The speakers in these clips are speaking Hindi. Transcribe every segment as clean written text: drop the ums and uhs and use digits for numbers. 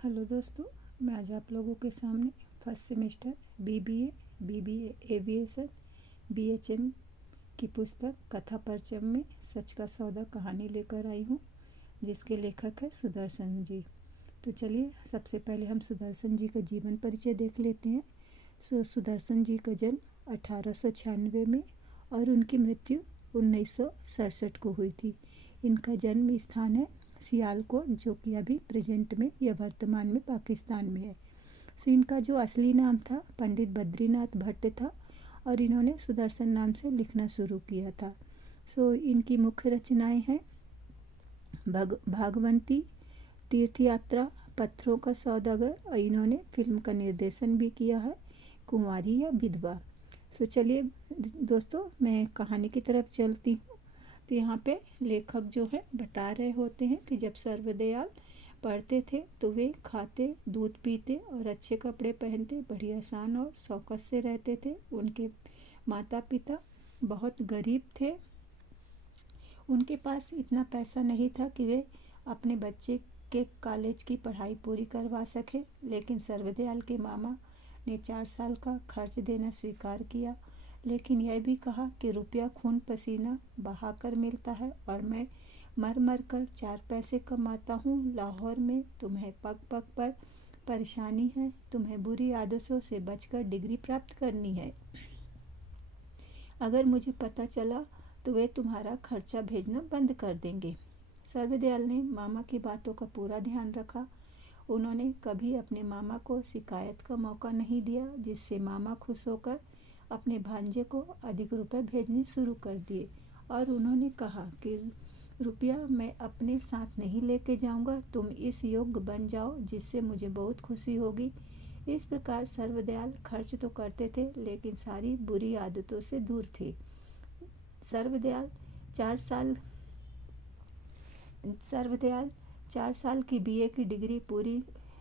हेलो दोस्तों, मैं आज आप लोगों के सामने first semester BBA aviation BHM की पुस्तक कथा परचम में सच का सौदा कहानी लेकर आई हूँ, जिसके लेखक है सुदर्शन जी। तो चलिए सबसे पहले हम सुदर्शन जी का जीवन परिचय देख लेते हैं। सुदर्शन जी का जन्म 1896 में और उनकी मृत्यु 1967 को हुई थी। इनका जन्म स्थान है सियालकोट, जो कि अभी प्रेजेंट में या वर्तमान में पाकिस्तान में है। इनका जो असली नाम था पंडित बद्रीनाथ भट्ट था और इन्होंने सुदर्शन नाम से लिखना शुरू किया था। इनकी मुख्य रचनाएं हैं भागवंती, तीर्थ यात्रा, पत्थरों का सौदागर, और इन्होंने फिल्म का निर्देशन भी किया है कुंवारी या विधवा। चलिए दोस्तों, मैं कहानी की तरफ चलती हूँ। तो यहाँ पे लेखक जो है बता रहे होते हैं कि जब सर्वदयाल पढ़ते थे तो वे खाते, दूध पीते और अच्छे कपड़े पहनते, बड़ी आसान और शौकत से रहते थे। उनके माता पिता बहुत गरीब थे। उनके पास इतना पैसा नहीं था कि वे अपने बच्चे के कॉलेज की पढ़ाई पूरी करवा सके, लेकिन सर्वदयाल के मामा ने 4 साल का खर्च देना स्वीकार किया, लेकिन यह भी कहा कि रुपया खून पसीना बहाकर मिलता है और मैं मर मर कर 4 पैसे कमाता हूँ। लाहौर में तुम्हें पग पग पर परेशानी है, तुम्हें बुरी आदतों से बचकर डिग्री प्राप्त करनी है। अगर मुझे पता चला तो वे तुम्हारा खर्चा भेजना बंद कर देंगे। सर्वदयाल ने मामा की बातों का पूरा ध्यान रखा। उन्होंने कभी अपने मामा को शिकायत का मौका नहीं दिया, जिससे मामा खुश होकर अपने भांजे को अधिक रुपए भेजने शुरू कर दिए। और उन्होंने कहा कि रुपया मैं अपने साथ नहीं लेके जाऊंगा, तुम इस योग्य बन जाओ जिससे मुझे बहुत खुशी होगी। इस प्रकार सर्वदयाल खर्च तो करते थे, लेकिन सारी बुरी आदतों से दूर थे। सर्वदयाल 4 साल की बीए की डिग्री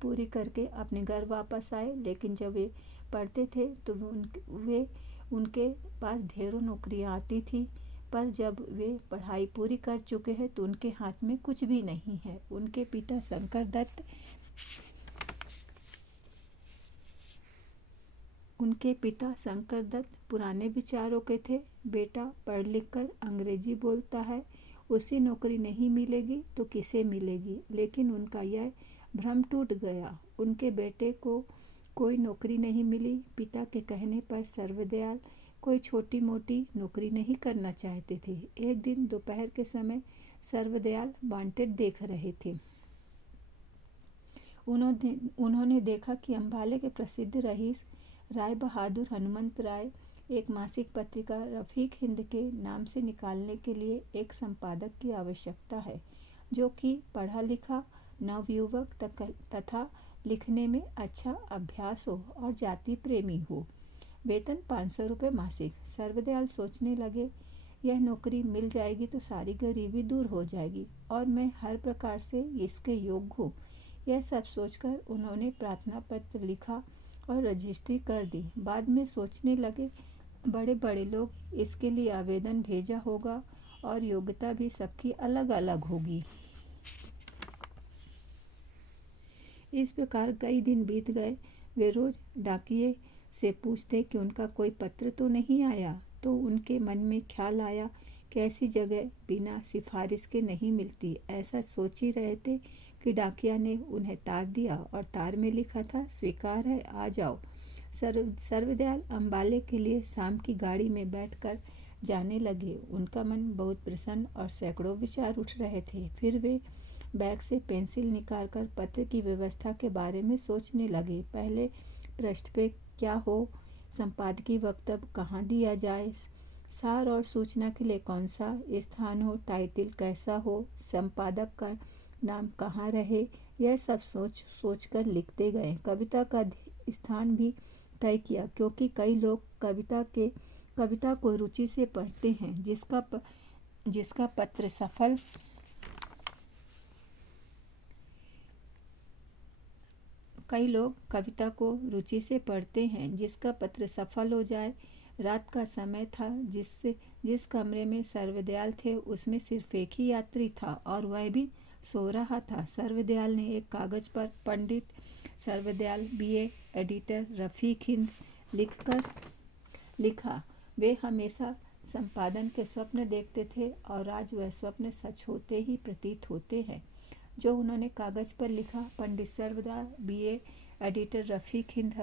पूरी करके अपने घर वापस आए, लेकिन जब वे पढ़ते थे तो उनके पास ढेरों नौकरियां आती थी, पर जब वे पढ़ाई पूरी कर चुके हैं तो उनके हाथ में कुछ भी नहीं है। उनके पिता शंकर दत्त पुराने विचारों के थे। बेटा पढ़ लिख कर अंग्रेजी बोलता है, उसे नौकरी नहीं मिलेगी तो किसे मिलेगी। लेकिन उनका यह भ्रम टूट गया। उनके बेटे को कोई नौकरी नहीं मिली। पिता के कहने पर सर्वदयाल कोई छोटी मोटी नौकरी नहीं करना चाहते थे। एक दिन दोपहर के समय सर्वदयाल वांटेड देख रहे थे। उन्होंने देखा कि अम्बाले के प्रसिद्ध रईस राय बहादुर हनुमंत राय एक मासिक पत्रिका रफीक हिंद के नाम से निकालने के लिए एक संपादक की आवश्यकता है, जो कि पढ़ा लिखा नवयुवक तथा लिखने में अच्छा अभ्यास हो और जाति प्रेमी हो। वेतन 500 रुपये मासिक। सर्वदयाल सोचने लगे, यह नौकरी मिल जाएगी तो सारी गरीबी दूर हो जाएगी और मैं हर प्रकार से इसके योग्य हूँ। यह सब सोचकर उन्होंने प्रार्थना पत्र लिखा और रजिस्ट्री कर दी। बाद में सोचने लगे, बड़े बड़े लोग इसके लिए आवेदन भेजा होगा और योग्यता भी सबकी अलग अलग होगी। इस प्रकार कई दिन बीत गए। वे रोज डाकिये से पूछते कि उनका कोई पत्र तो नहीं आया। तो उनके मन में ख्याल आया कि ऐसी जगह बिना सिफारिश के नहीं मिलती। ऐसा सोच ही रहे थे कि डाकिया ने उन्हें तार दिया और तार में लिखा था, स्वीकार है, आ जाओ। सर्वदयाल अम्बाले के लिए शाम की गाड़ी में बैठकर जाने लगे। उनका मन बहुत प्रसन्न और सैकड़ों विचार उठ रहे थे। फिर वे बैग से पेंसिल निकालकर पत्र की व्यवस्था के बारे में सोचने लगे। पहले पृष्ठ पे क्या हो, संपादकीय वक्तव्य कहाँ दिया जाए, सार और सूचना के लिए कौन सा स्थान हो, टाइटल कैसा हो, संपादक का नाम कहाँ रहे, यह सब सोच कर लिखते गए। कविता का स्थान भी तय किया, क्योंकि कई लोग कविता को रुचि से पढ़ते हैं। जिसका पत्र सफल हो जाए। रात का समय था। जिस कमरे में सर्वदयाल थे उसमें सिर्फ एक ही यात्री था और वह भी सो रहा था। सर्वदयाल ने एक कागज पर पंडित सर्वदयाल BA एडिटर रफ़ीक हिंद लिखा। वे हमेशा संपादन के स्वप्न देखते थे और आज वह स्वप्न सच होते ही प्रतीत होते हैं। जो उन्होंने कागज पर लिखा, पंडित सर्वदयाल BA एडिटर रफ़ीक हिंद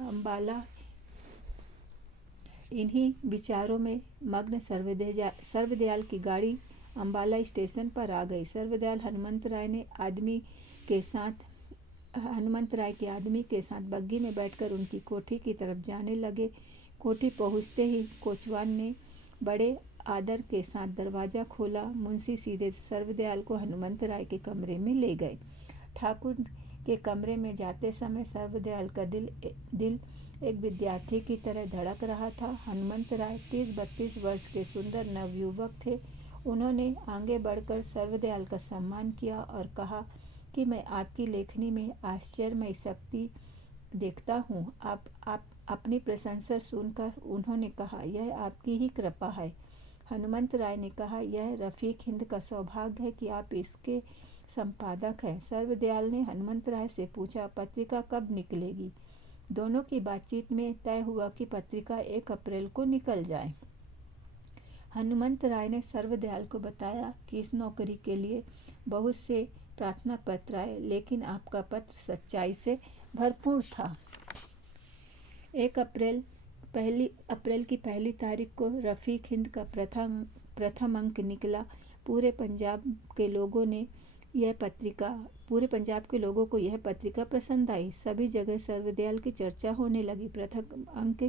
अम्बाला। इन्हीं विचारों में मग्न सर्वदयाल की गाड़ी अम्बाला स्टेशन पर आ गई। सर्वदयाल हनुमंत राय के आदमी के साथ बग्गी में बैठकर उनकी कोठी की तरफ जाने लगे। कोठी पहुंचते ही कोचवान ने बड़े आदर के साथ दरवाज़ा खोला। मुंशी सीधे सर्वदयाल को हनुमंत राय के कमरे में ले गए। ठाकुर के कमरे में जाते समय सर्वदयाल का दिल एक विद्यार्थी की तरह धड़क रहा था। हनुमंत राय 30-32 वर्ष के सुंदर नवयुवक थे। उन्होंने आगे बढ़कर सर्वदयाल का सम्मान किया और कहा कि मैं आपकी लेखनी में आश्चर्यमय शक्ति देखता हूँ। आप अपनी प्रशंसा सुनकर उन्होंने कहा, यह आपकी ही कृपा है। हनुमंत राय ने कहा, यह रफ़ीक हिंद का सौभाग्य है कि आप इसके संपादक हैं। सर्वदयाल ने हनुमंत राय से पूछा, पत्रिका कब निकलेगी? दोनों की बातचीत में तय हुआ कि पत्रिका 1 अप्रैल को निकल जाए। हनुमंत राय ने सर्वदयाल को बताया कि इस नौकरी के लिए बहुत से प्रार्थना पत्र आए, लेकिन आपका पत्र सच्चाई से भरपूर था। 1 अप्रैल की पहली तारीख को रफ़ीक हिंद का प्रथम अंक निकला। पूरे पंजाब के लोगों को यह पत्रिका पसंद आई। सभी जगह सर्वदयाल की चर्चा होने लगी। प्रथम अंक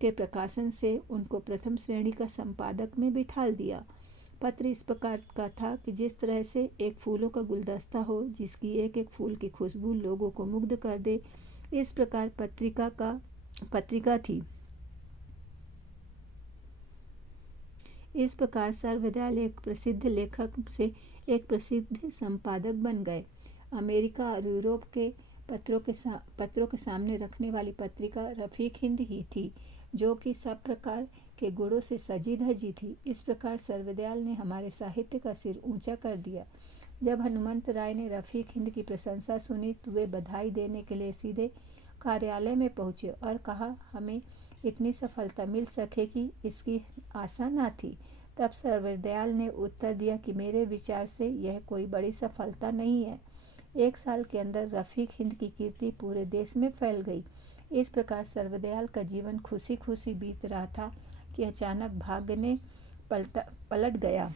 के प्रकाशन से उनको प्रथम श्रेणी का संपादक में बिठा दिया। पत्र इस प्रकार का था कि जिस तरह से एक फूलों का गुलदस्ता हो जिसकी एक एक फूल की खुशबू लोगों को मुग्ध कर दे, इस प्रकार पत्रिका थी। इस प्रकार सर्वदयाल एक प्रसिद्ध लेखक से एक प्रसिद्ध संपादक बन गए। अमेरिका और यूरोप के पत्रों के सामने रखने वाली पत्रिका रफ़ीक हिंद ही थी, जो कि सब प्रकार के गुणों से सजी धजी थी। इस प्रकार सर्वदयाल ने हमारे साहित्य का सिर ऊंचा कर दिया। जब हनुमंत राय ने रफ़ीक हिंद की प्रशंसा सुनी तो वे बधाई देने के लिए सीधे कार्यालय में पहुंचे और कहा, हमें इतनी सफलता मिल सकेगी इसकी आशा न थी। तब सर्वदयाल ने उत्तर दिया कि मेरे विचार से यह कोई बड़ी सफलता नहीं है। 1 साल के अंदर रफ़ीक हिंद की कीर्ति पूरे देश में फैल गई। इस प्रकार सर्वदयाल का जीवन खुशी खुशी बीत रहा था कि अचानक भाग्य ने पलट गया।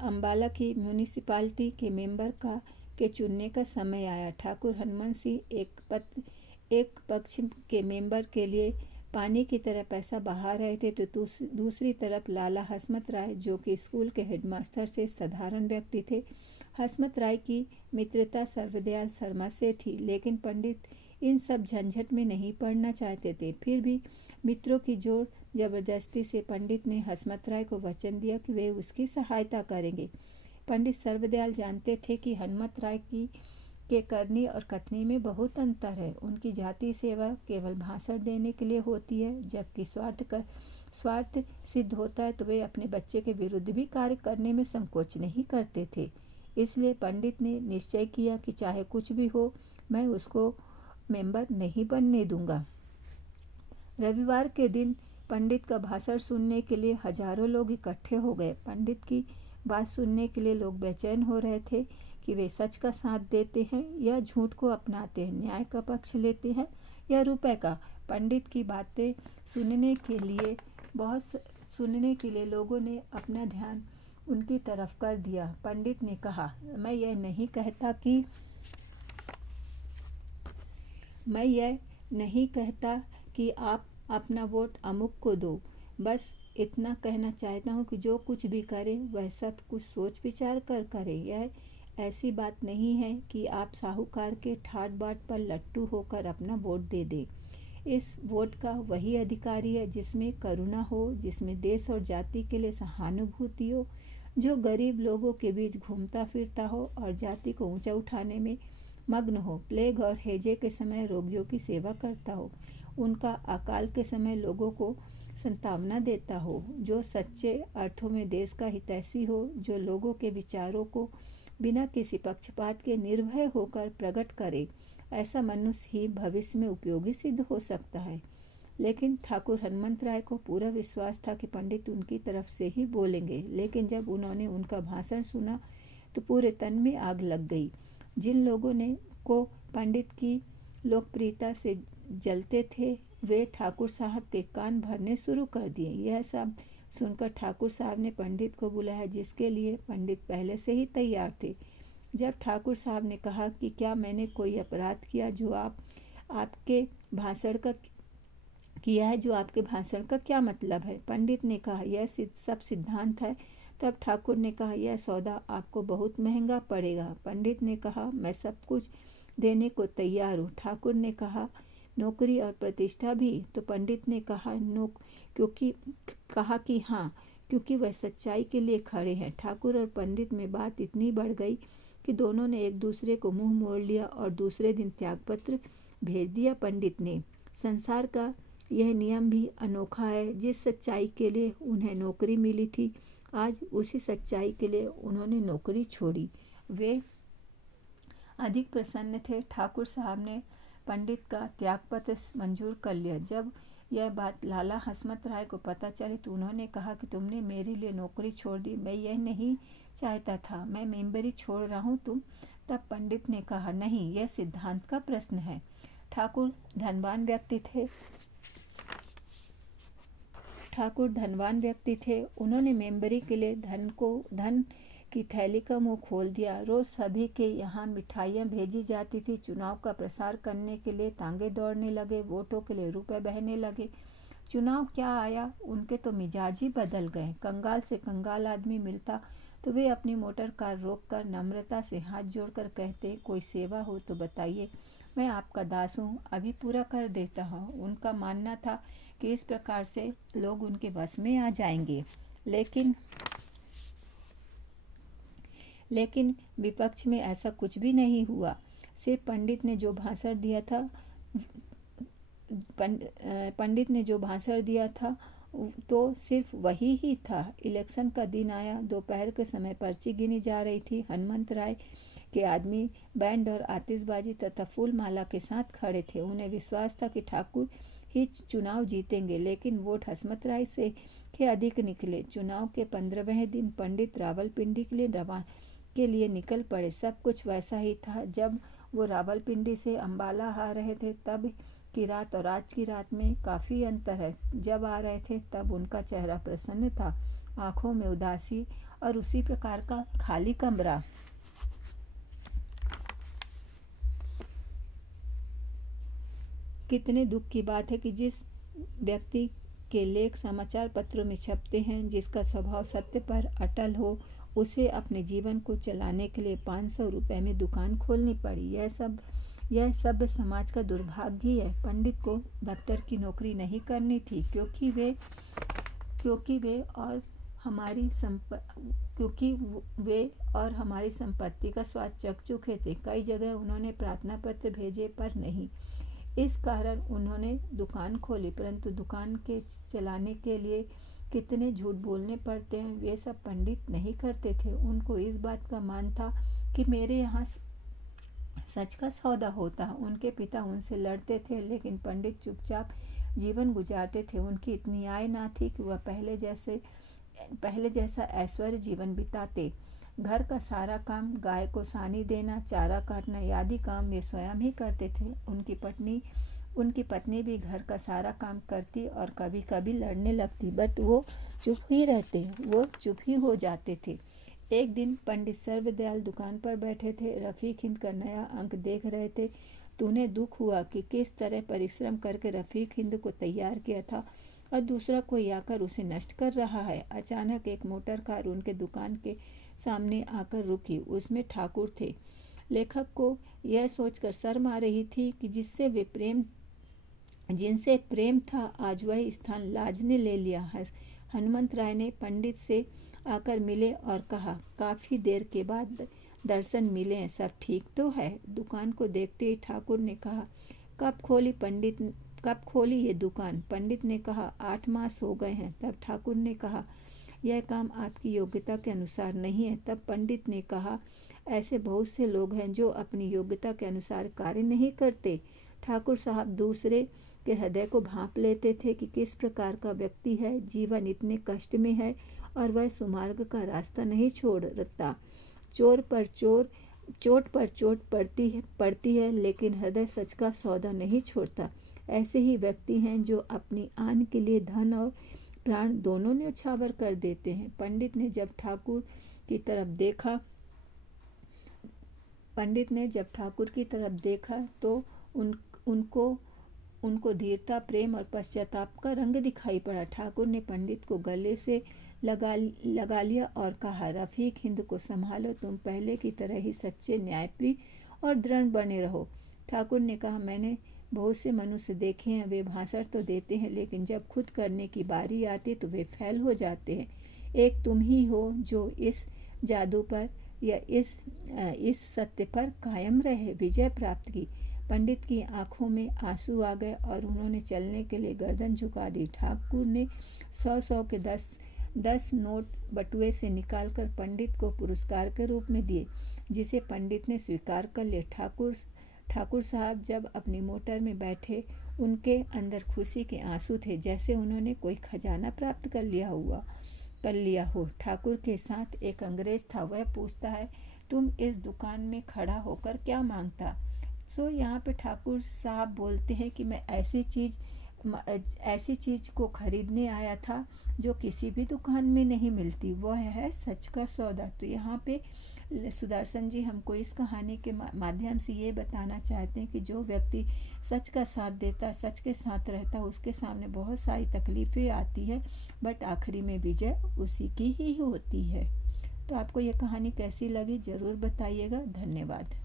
अम्बाला की म्यूनिसिपालिटी के मेंबर के चुनने का समय आया। ठाकुर हनुमंत सिंह एक पक्ष के मेंबर के लिए पानी की तरह पैसा बहा रहे थे, तो दूसरी तरफ लाला हसमत राय, जो कि स्कूल के हेडमास्टर से साधारण व्यक्ति थे। हसमत राय की मित्रता सर्वदयाल शर्मा से थी, लेकिन पंडित इन सब झंझट में नहीं पड़ना चाहते थे। फिर भी मित्रों की जोर जबरदस्ती से पंडित ने हसमत राय को वचन दिया कि वे उसकी सहायता करेंगे। पंडित सर्वदयाल जानते थे कि हनुमत राय के करनी और कथनी में बहुत अंतर है। उनकी जाति सेवा केवल भाषण देने के लिए होती है, जबकि स्वार्थ सिद्ध होता है तो वे अपने बच्चे के विरुद्ध भी कार्य करने में संकोच नहीं करते थे। इसलिए पंडित ने निश्चय किया कि चाहे कुछ भी हो, मैं उसको मेंबर नहीं बनने दूंगा। रविवार के दिन पंडित का भाषण सुनने के लिए हजारों लोग इकट्ठे हो गए। पंडित की बात सुनने के लिए लोग बेचैन हो रहे थे कि वे सच का साथ देते हैं या झूठ को अपनाते हैं, न्याय का पक्ष लेते हैं या रुपए का। पंडित की बातें सुनने के लिए लोगों ने अपना ध्यान उनकी तरफ कर दिया। पंडित ने कहा, मैं यह नहीं कहता कि आप अपना वोट अमुक को दो। बस इतना कहना चाहता हूँ कि जो कुछ भी करें वह सब कुछ सोच विचार कर करें। यह ऐसी बात नहीं है कि आप साहूकार के ठाट बाट पर लट्टू होकर अपना वोट दे दें। इस वोट का वही अधिकारी है जिसमें करुणा हो, जिसमें देश और जाति के लिए सहानुभूति हो, जो गरीब लोगों के बीच घूमता फिरता हो और जाति को ऊंचा उठाने में मग्न हो, प्लेग और हैजे के समय रोगियों की सेवा करता हो, उनका अकाल के समय लोगों को संतावना देता हो, जो सच्चे अर्थों में देश का हितैषी हो, जो लोगों के विचारों को बिना किसी पक्षपात के निर्भय होकर प्रकट करे। ऐसा मनुष्य ही भविष्य में उपयोगी सिद्ध हो सकता है। लेकिन ठाकुर हनुमंत राय को पूरा विश्वास था कि पंडित उनकी तरफ से ही बोलेंगे। लेकिन जब उन्होंने उनका भाषण सुना तो पूरे तन में आग लग गई। जिन लोगों ने को पंडित की लोकप्रियता से जलते थे, वे ठाकुर साहब के कान भरने शुरू कर दिए। यह सब सुनकर ठाकुर साहब ने पंडित को बुलाया, जिसके लिए पंडित पहले से ही तैयार थे। जब ठाकुर साहब ने कहा कि क्या मैंने कोई अपराध किया जो आपके भाषण का किया है, जो आपके भाषण का क्या मतलब है? पंडित ने कहा, यह सब सिद्धांत है। तब ठाकुर ने कहा, यह सौदा आपको बहुत महंगा पड़ेगा। पंडित ने कहा, मैं सब कुछ देने को तैयार हूँ। ठाकुर ने कहा, नौकरी और प्रतिष्ठा भी? तो पंडित ने कहा, कि हाँ, क्योंकि वह सच्चाई के लिए खड़े हैं। ठाकुर और पंडित में बात इतनी बढ़ गई कि दोनों ने एक दूसरे को मुंह मोड़ लिया और दूसरे दिन त्यागपत्र भेज दिया। पंडित ने, संसार का यह नियम भी अनोखा है। जिस सच्चाई के लिए उन्हें नौकरी मिली थी, आज उसी सच्चाई के लिए उन्होंने नौकरी छोड़ी। वे अधिक प्रसन्न थे। ठाकुर साहब ने पंडित का त्यागपत्र मंजूर कर लिया। जब यह बात लाला हसमत राय को पता चली तो उन्होंने कहा कि तुमने मेरे लिए नौकरी छोड़ दी। मैं यह नहीं चाहता था, मैं मेंबरी छोड़ रहा हूँ तुम। तब पंडित ने कहा, नहीं, यह सिद्धांत का प्रश्न है। ठाकुर धनवान व्यक्ति थे। उन्होंने मेंबरी के लिए धन की थैली का मुंह खोल दिया। रोज सभी के यहाँ मिठाइयाँ भेजी जाती थी। चुनाव का प्रसार करने के लिए तांगे दौड़ने लगे, वोटों के लिए रुपए बहने लगे। चुनाव क्या आया, उनके तो मिजाज ही बदल गए। कंगाल से कंगाल आदमी मिलता तो वे अपनी मोटर कार रोककर नम्रता से हाथ जोड़कर कहते, कोई सेवा हो तो बताइए, मैं आपका दास हूँ, अभी पूरा कर देता हूँ। उनका मानना था कि इस प्रकार से लोग उनके वश में आ जाएंगे। लेकिन विपक्ष में ऐसा कुछ भी नहीं हुआ। सिर्फ पंडित ने जो भाषण दिया था तो सिर्फ वही ही था। इलेक्शन का दिन आया। दोपहर के समय पर्ची गिनी जा रही थी। हनुमंत राय के आदमी बैंड और आतिशबाजी तथा फूल माला के साथ खड़े थे। उन्हें विश्वास था कि ठाकुर ही चुनाव जीतेंगे, लेकिन वोट हसमत राय से के अधिक निकले। चुनाव के 15वें दिन पंडित रावलपिंडी के लिए निकल पड़े। सब कुछ वैसा ही था जब वो रावलपिंडी से अंबाला आ रहे थे। तब की रात और आज की रात में काफ़ी अंतर है। जब आ रहे थे तब उनका चेहरा प्रसन्न था, आंखों में उदासी और उसी प्रकार का खाली कमरा। कितने दुख की बात है कि जिस व्यक्ति के लेख समाचार पत्रों में छपते हैं, जिसका स्वभाव सत्य पर अटल हो, उसे अपने जीवन को चलाने के लिए 500 रुपये में दुकान खोलनी पड़ी। यह सब समाज का दुर्भाग्य ही है। पंडित को दफ्तर की नौकरी नहीं करनी थी, क्योंकि वे और हमारी संपत्ति का स्वाद चख चुके थे। कई जगह उन्होंने प्रार्थना पत्र भेजे पर नहीं। इस कारण उन्होंने दुकान खोली, परंतु दुकान के चलाने के लिए कितने झूठ बोलने पड़ते हैं, वे सब पंडित नहीं करते थे। उनको इस बात का मान था कि मेरे यहाँ सच का सौदा होता। उनके पिता उनसे लड़ते थे, लेकिन पंडित चुपचाप जीवन गुजारते थे। उनकी इतनी आय ना थी कि वह पहले जैसा ऐश्वर्य जीवन बिताते। घर का सारा काम, गाय को सानी देना, चारा काटना आदि काम वे स्वयं ही करते थे। उनकी पत्नी भी घर का सारा काम करती और कभी कभी लड़ने लगती, बट वो चुप ही हो जाते थे। एक दिन पंडित सर्वदयाल दुकान पर बैठे थे। रफीक हिंद का नया अंक देख रहे थे तो उन्हें दुख हुआ कि किस तरह परिश्रम करके रफीक हिंद को तैयार किया था और दूसरा कोई आकर उसे नष्ट कर रहा है। अचानक एक मोटर कार उनके दुकान के सामने आकर रुकी। उसमें ठाकुर थे। लेखक को यह सोचकर शर्म आ रही थी कि जिनसे प्रेम था, आज वह स्थान लाज ने ले लिया है। हनुमंत राय ने पंडित से आकर मिले और कहा, काफ़ी देर के बाद दर्शन मिले हैं, सब ठीक तो है? दुकान को देखते ही ठाकुर ने कहा, कब खोली पंडित? कब खोली ये दुकान? पंडित ने कहा 8 मास हो गए हैं। तब ठाकुर ने कहा यह काम आपकी योग्यता के अनुसार नहीं है। तब पंडित ने कहा ऐसे बहुत से लोग हैं जो अपनी योग्यता के अनुसार कार्य नहीं करते। ठाकुर साहब दूसरे के हृदय को भांप लेते थे कि किस प्रकार का व्यक्ति है, जीवन इतने कष्ट में है और वह सुमार्ग का रास्ता नहीं छोड़ता। चोट पर चोट पड़ती है लेकिन हृदय सच का सौदा नहीं छोड़ता। ऐसे ही व्यक्ति हैं जो अपनी आन के लिए धन और प्राण दोनों न्यौछावर कर देते हैं। पंडित ने जब ठाकुर की तरफ देखा तो उनको धीरता, प्रेम और पश्चाताप का रंग दिखाई पड़ा। ठाकुर ने पंडित को गले से लगा लिया और कहा रफीक हिंद को संभालो, तुम पहले की तरह ही सच्चे, न्यायप्रिय और दृढ़ बने रहो। ठाकुर ने कहा मैंने बहुत से मनुष्य देखे हैं, वे भाषण तो देते हैं लेकिन जब खुद करने की बारी आती तो वे फैल हो जाते हैं। एक तुम ही हो जो इस जादू पर या इस सत्य पर कायम रहे विजय प्राप्त की। पंडित की आंखों में आंसू आ गए और उन्होंने चलने के लिए गर्दन झुका दी। ठाकुर ने 100 के 10 नोट बटुए से निकालकर पंडित को पुरस्कार के रूप में दिए, जिसे पंडित ने स्वीकार कर लिया। ठाकुर साहब जब अपनी मोटर में बैठे, उनके अंदर खुशी के आंसू थे, जैसे उन्होंने कोई खजाना प्राप्त कर लिया हो। ठाकुर के साथ एक अंग्रेज था। वह पूछता है तुम इस दुकान में खड़ा होकर क्या मांगता? यहाँ पे ठाकुर साहब बोलते हैं कि मैं ऐसी चीज़ को खरीदने आया था जो किसी भी दुकान में नहीं मिलती, वह है सच का सौदा। तो यहाँ पे सुदर्शन जी हमको इस कहानी के माध्यम से ये बताना चाहते हैं कि जो व्यक्ति सच का साथ देता, सच के साथ रहता, उसके सामने बहुत सारी तकलीफ़ें आती है, बट आखिरी में विजय उसी की ही होती है। तो आपको ये कहानी कैसी लगी ज़रूर बताइएगा। धन्यवाद।